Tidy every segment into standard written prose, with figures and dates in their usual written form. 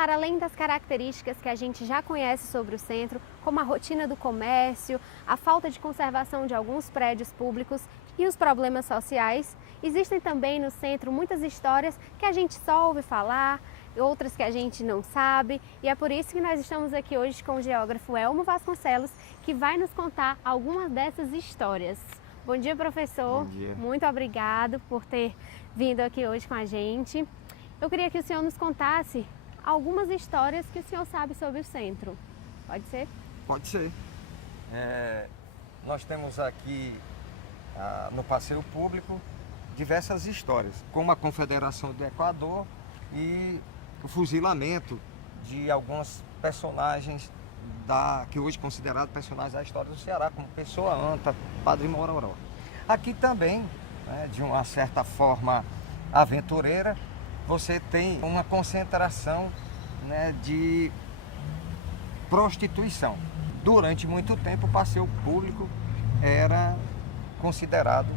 para além das características que a gente já conhece sobre o centro, como a rotina do comércio, a falta de conservação de alguns prédios públicos e os problemas sociais, existem também no centro muitas histórias que a gente só ouve falar, outras que a gente não sabe, e é por isso que nós estamos aqui hoje com o geógrafo Elmo Vasconcelos, que vai nos contar algumas dessas histórias. Bom dia, professor. Bom dia. Muito obrigado por ter vindo aqui hoje com a gente. Eu queria que o senhor nos contasse algumas histórias que o senhor sabe sobre o centro. Pode ser? Pode ser. Nós temos aqui no passeio público diversas histórias, como a Confederação do Equador e o fuzilamento de alguns personagens que hoje considerados personagens da história do Ceará, como Pessoa Anta, Padre Mororó. Aqui também, de uma certa forma aventureira, você tem uma concentração, de prostituição. Durante muito tempo, o passeio público era considerado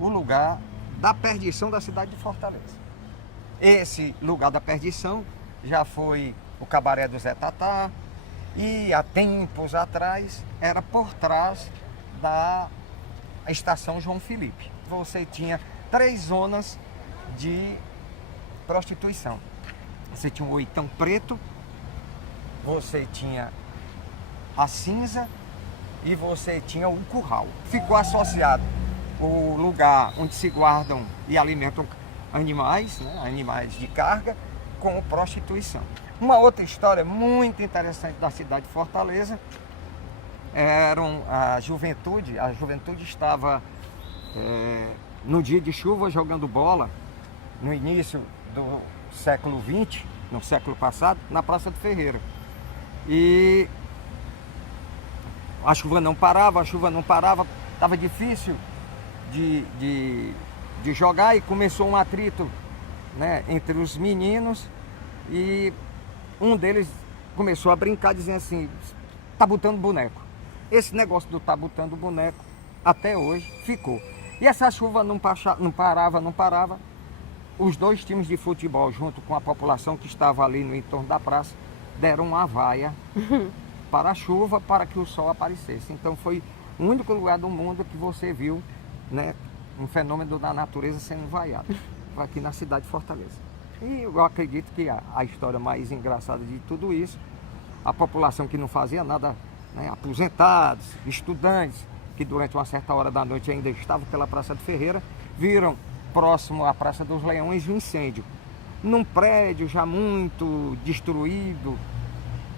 o lugar da perdição da cidade de Fortaleza. Esse lugar da perdição já foi o cabaré do Zé Tatá e há tempos atrás era por trás da estação João Felipe. Você tinha 3 zonas de prostituição. Você tinha o Oitão Preto, você tinha a Cinza e você tinha o Curral. Ficou associado o lugar onde se guardam e alimentam animais, animais de carga, com prostituição. Uma outra história muito interessante da cidade de Fortaleza eram a juventude estava no dia de chuva jogando bola no início do século XX, no século passado, na Praça do Ferreira. E a chuva não parava, estava difícil de jogar e começou um atrito, entre os meninos e um deles começou a brincar dizendo assim, tá botando boneco. Esse negócio do tá botando boneco até hoje ficou. E essa chuva não parava. Os 2 times de futebol, junto com a população que estava ali no entorno da praça, deram uma vaia para a chuva, para que o sol aparecesse. Então foi o único lugar do mundo que você viu, um fenômeno da natureza sendo vaiado, aqui na cidade de Fortaleza. E eu acredito que a história mais engraçada de tudo isso, a população que não fazia nada, aposentados, estudantes, que durante uma certa hora da noite ainda estavam pela Praça de Ferreira, viram próximo à Praça dos Leões um incêndio, num prédio já muito destruído,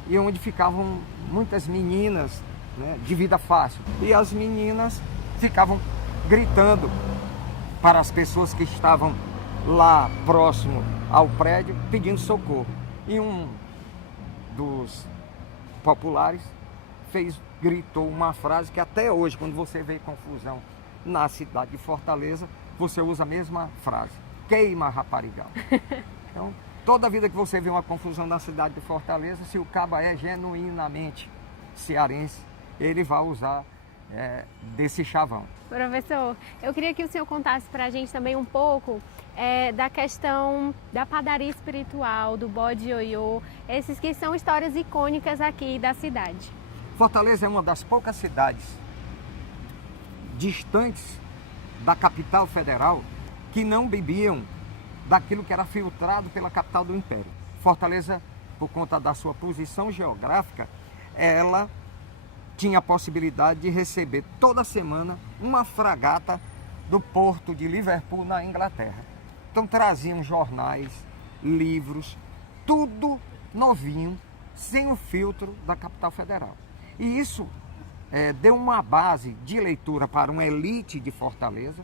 e onde ficavam muitas meninas, de vida fácil. E as meninas ficavam gritando para as pessoas que estavam lá próximo ao prédio, pedindo socorro. E um dos populares gritou uma frase que até hoje, quando você vê confusão na cidade de Fortaleza, você usa a mesma frase: queima, raparigal. Então, toda vida que você vê uma confusão na cidade de Fortaleza, se o caba é genuinamente cearense, ele vai usar desse chavão. Professor, eu queria que o senhor contasse para a gente também um pouco da questão da padaria espiritual, do bode ioiô, esses que são histórias icônicas aqui da cidade. Fortaleza é uma das poucas cidades distantes da capital federal que não bebiam daquilo que era filtrado pela capital do Império. Fortaleza, por conta da sua posição geográfica, ela tinha a possibilidade de receber toda semana uma fragata do porto de Liverpool, na Inglaterra. Então traziam jornais, livros, tudo novinho, sem o filtro da capital federal. E isso deu uma base de leitura para uma elite de Fortaleza,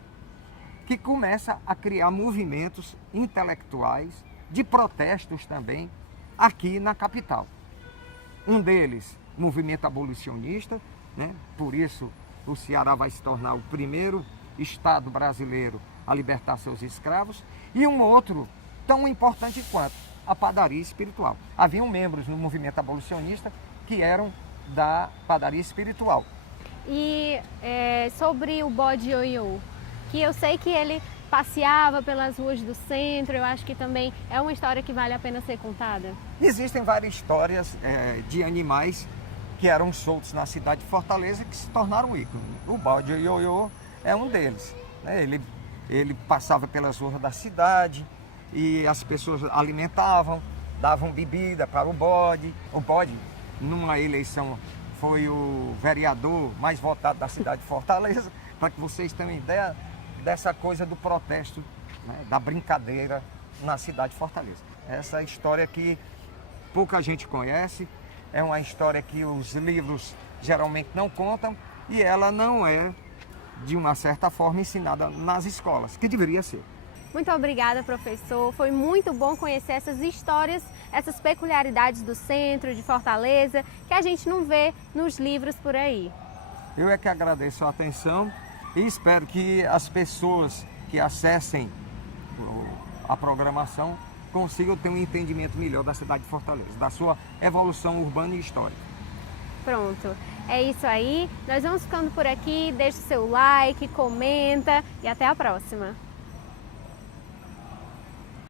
que começa a criar movimentos intelectuais, de protestos também, aqui na capital. Um deles, movimento abolicionista, por isso o Ceará vai se tornar o primeiro estado brasileiro a libertar seus escravos, e um outro tão importante quanto a padaria espiritual. Haviam membros no movimento abolicionista que eram da padaria espiritual. E sobre o bode ioiô, que eu sei que ele passeava pelas ruas do centro. Eu acho que também é uma história que vale a pena ser contada. Existem várias histórias de animais que eram soltos na cidade de Fortaleza que se tornaram ícones. O bode ioiô é um deles, né? Ele passava pelas ruas da cidade e as pessoas alimentavam, davam bebida para o bode. O bode, numa eleição, foi o vereador mais votado da cidade de Fortaleza, para que vocês tenham ideia dessa coisa do protesto, né, da brincadeira na cidade de Fortaleza. Essa história que pouca gente conhece, é uma história que os livros geralmente não contam e ela não é, de uma certa forma, ensinada nas escolas, que deveria ser. Muito obrigada, professor. Foi muito bom conhecer essas histórias, essas peculiaridades do centro, de Fortaleza, que a gente não vê nos livros por aí. Eu é que agradeço a atenção e espero que as pessoas que acessem a programação consigam ter um entendimento melhor da cidade de Fortaleza, da sua evolução urbana e histórica. Pronto, é isso aí. Nós vamos ficando por aqui. Deixe seu like, comenta e até a próxima.